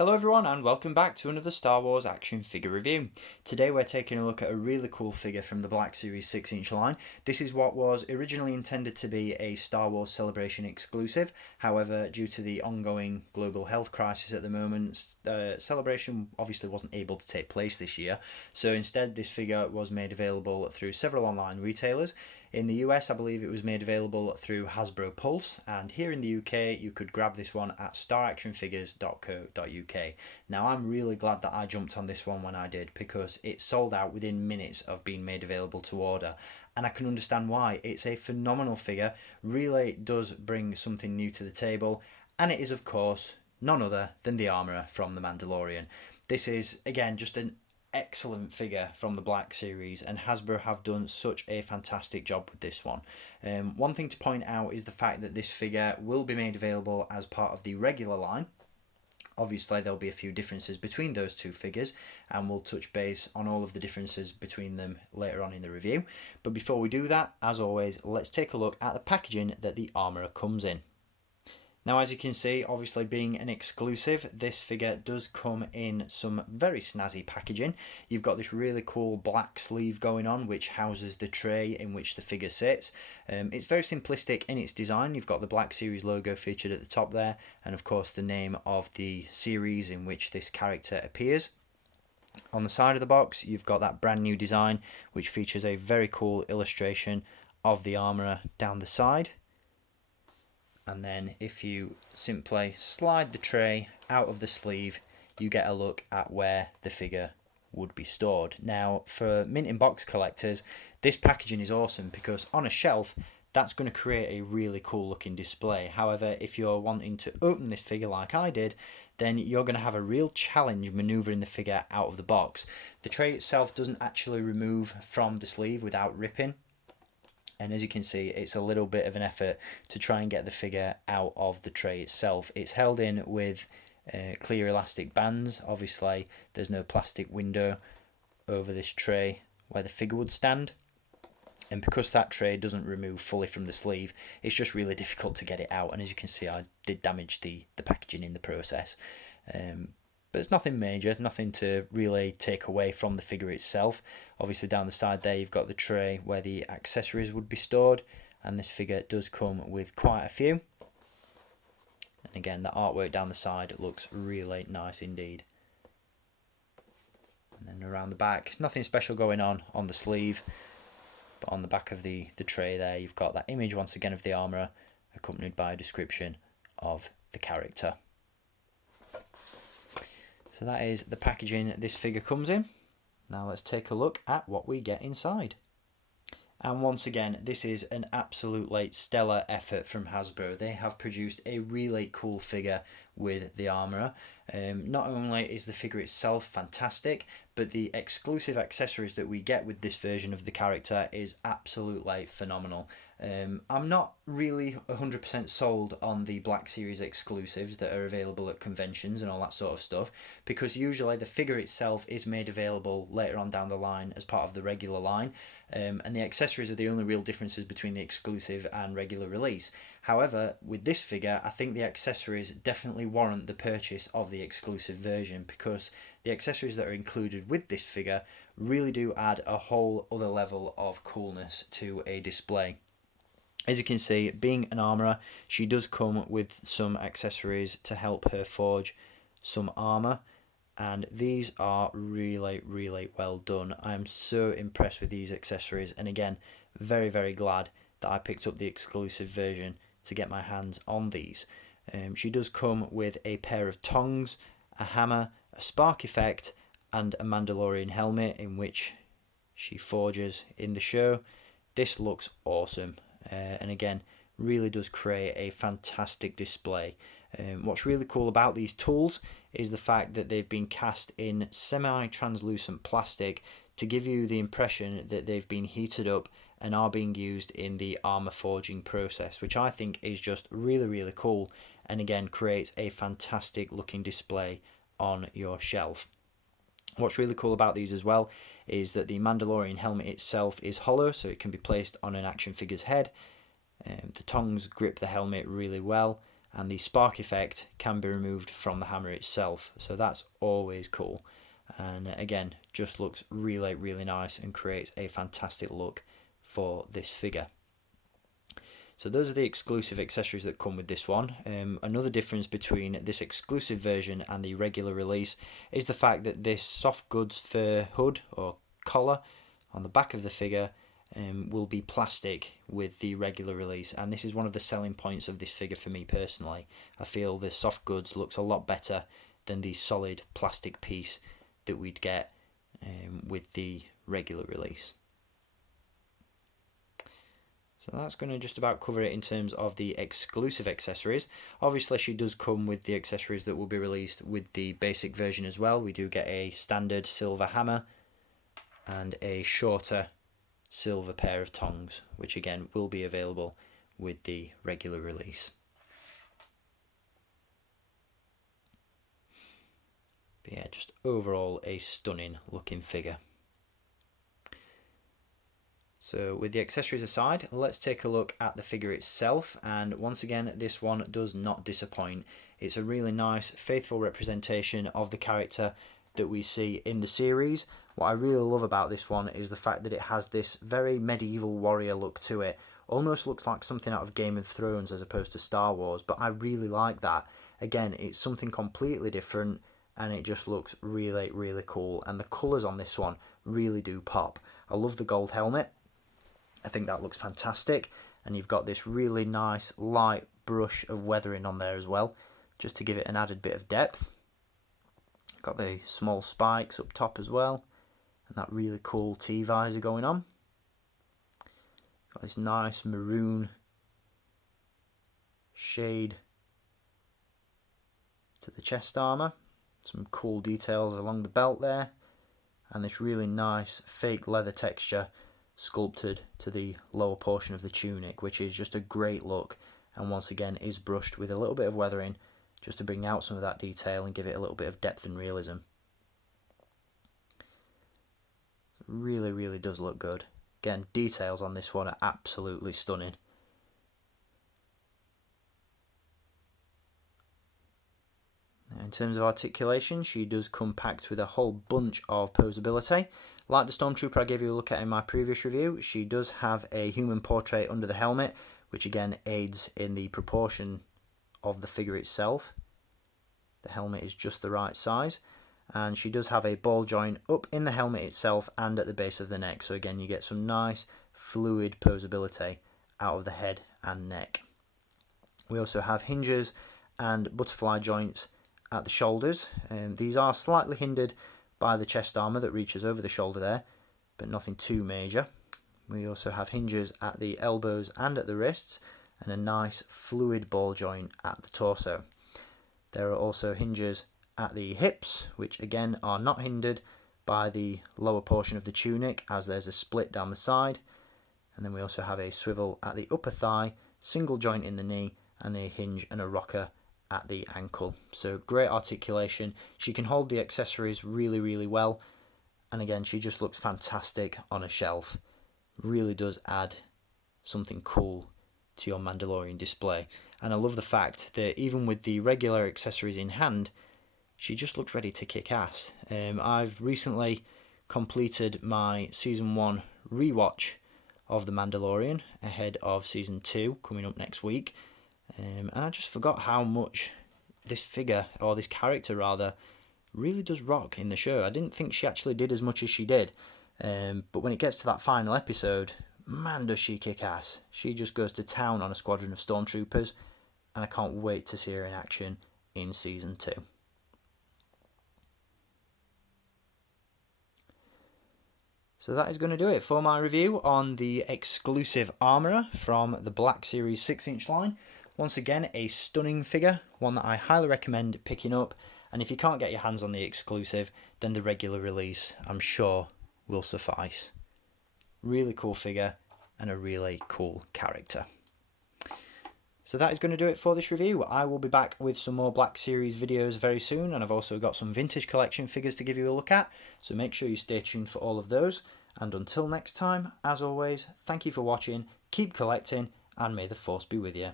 Hello everyone and welcome back to another Star Wars action figure review. Today we're taking a look at a really cool figure from the Black Series 6-inch line. This is what was originally intended to be a Star Wars Celebration exclusive. However, due to the ongoing global health crisis at the moment, Celebration obviously wasn't able to take place this year. So instead this figure was made available through several online retailers. In the US, I believe it was made available through Hasbro Pulse, and here in the UK, you could grab this one at staractionfigures.co.uk. Now, I'm really glad that I jumped on this one when I did, because it sold out within minutes of being made available to order, and I can understand why. It's a phenomenal figure, really does bring something new to the table, and it is, of course, none other than the armourer from the Mandalorian. This is, again, just an excellent figure from the Black Series, and Hasbro have done such a fantastic job with this one. One thing to point out is the fact that this figure will be made available as part of the regular line. Obviously there'll be a few differences between those two figures, and we'll touch base on all of the differences between them later on in the review. But before we do that, as always, let's take a look at the packaging that the armourer comes in. Now, as you can see, obviously being an exclusive, this figure does come in some very snazzy packaging. You've got this really cool black sleeve going on, which houses the tray in which the figure sits. It's very simplistic in its design. You've got the Black Series logo featured at the top there, and of course the name of the series in which this character appears. On the side of the box, you've got that brand new design, which features a very cool illustration of the armourer down the side. And then if you simply slide the tray out of the sleeve, you get a look at where the figure would be stored. Now, for mint in box collectors, this packaging is awesome because on a shelf, that's going to create a really cool looking display. However, if you're wanting to open this figure like I did, then you're going to have a real challenge manoeuvring the figure out of the box. The tray itself doesn't actually remove from the sleeve without ripping. And as you can see, it's a little bit of an effort to try and get the figure out of the tray itself. It's held in with clear elastic bands. Obviously, there's no plastic window over this tray where the figure would stand. And because that tray doesn't remove fully from the sleeve, it's just really difficult to get it out. And as you can see, I did damage the packaging in the process. But it's nothing major, nothing to really take away from the figure itself. Obviously down the side there you've got the tray where the accessories would be stored, and this figure does come with quite a few. And again, the artwork down the side looks really nice indeed. And then around the back, nothing special going on the sleeve, but on the back of the tray there you've got that image once again of the armourer, accompanied by a description of the character. So that is the packaging this figure comes in. Now let's take a look at what we get inside. And once again, this is an absolutely stellar effort from Hasbro. They have produced a really cool figure with the armourer. Not only is the figure itself fantastic, but the exclusive accessories that we get with this version of the character is absolutely phenomenal. I'm not really 100% sold on the Black Series exclusives that are available at conventions and all that sort of stuff, because usually the figure itself is made available later on down the line as part of the regular line, and the accessories are the only real differences between the exclusive and regular release. However, with this figure, I think the accessories definitely warrant the purchase of the exclusive version, because the accessories that are included with this figure really do add a whole other level of coolness to a display. As you can see, being an armourer, she does come with some accessories to help her forge some armour, and these are really well done. I am so impressed with these accessories, and again, very glad that I picked up the exclusive version to get my hands on these. She does come with a pair of tongs, a hammer, a spark effect, and a Mandalorian helmet in which she forges in the show. This looks awesome. And again, really does create a fantastic display. What's really cool about these tools is the fact that they've been cast in semi-translucent plastic to give you the impression that they've been heated up and are being used in the armor forging process, which I think is just really cool, and again creates a fantastic looking display on your shelf. What's really cool about these as well is that the Mandalorian helmet itself is hollow, so it can be placed on an action figure's head. The tongs grip the helmet really well, and the spark effect can be removed from the hammer itself, so that's always cool. And again, just looks really, really nice and creates a fantastic look for this figure. So those are the exclusive accessories that come with this one. Another difference between this exclusive version and the regular release is the fact that this soft goods fur hood or collar on the back of the figure will be plastic with the regular release, and this is one of the selling points of this figure for me personally. I feel the soft goods looks a lot better than the solid plastic piece that we'd get with the regular release. So that's going to just about cover it in terms of the exclusive accessories. Obviously she does come with the accessories that will be released with the basic version as well. We do get a standard silver hammer and a shorter silver pair of tongs, which again will be available with the regular release. But yeah, just overall a stunning looking figure. So with the accessories aside, let's take a look at the figure itself, and once again this one does not disappoint. It's a really nice faithful representation of the character that we see in the series. What I really love about this one is the fact that it has this very medieval warrior look to it. Almost looks like something out of Game of Thrones as opposed to Star Wars, but I really like that. Again, it's something completely different and it just looks really, really cool, and the colours on this one really do pop. I love the gold helmet. I think that looks fantastic, and you've got this really nice light brush of weathering on there as well, just to give it an added bit of depth. Got the small spikes up top as well, and that really cool T-visor going on. Got this nice maroon shade to the chest armour, some cool details along the belt there, and this really nice fake leather texture sculpted to the lower portion of the tunic, which is just a great look, and once again is brushed with a little bit of weathering just to bring out some of that detail and give it a little bit of depth and realism. Really, really does look good. Again, details on this one are absolutely stunning. Now, in terms of articulation, she does come packed with a whole bunch of posability. Like the Stormtrooper I gave you a look at in my previous review, she does have a human portrait under the helmet, which again aids in the proportion of the figure itself. The helmet is just the right size, and she does have a ball joint up in the helmet itself and at the base of the neck, so again you get some nice fluid posability out of the head and neck. We also have hinges and butterfly joints at the shoulders, and these are slightly hindered by the chest armour that reaches over the shoulder there, but nothing too major. We also have hinges at the elbows and at the wrists, and a nice fluid ball joint at the torso. There are also hinges at the hips, which again are not hindered by the lower portion of the tunic, as there's a split down the side. And then we also have a swivel at the upper thigh, single joint in the knee, and a hinge and a rocker at the ankle. So great articulation. She can hold the accessories really, really well, and again she just looks fantastic on a shelf. Really does add something cool to your Mandalorian display. And I love the fact that even with the regular accessories in hand, she just looks ready to kick ass. I've recently completed my Season 1 rewatch of The Mandalorian ahead of Season 2 coming up next week. And I just forgot how much this figure, or this character rather, really does rock in the show. I didn't think she actually did as much as she did. But when it gets to that final episode, man does she kick ass. She just goes to town on a squadron of stormtroopers, and I can't wait to see her in action in Season 2. So that is going to do it for my review on the exclusive Armourer from the Black Series 6-inch line. Once again, a stunning figure, one that I highly recommend picking up, and if you can't get your hands on the exclusive, then the regular release, I'm sure, will suffice. Really cool figure and a really cool character. So that is going to do it for this review. I will be back with some more Black Series videos very soon, and I've also got some vintage collection figures to give you a look at, so make sure you stay tuned for all of those. And until next time, as always, thank you for watching, keep collecting, and may the Force be with you.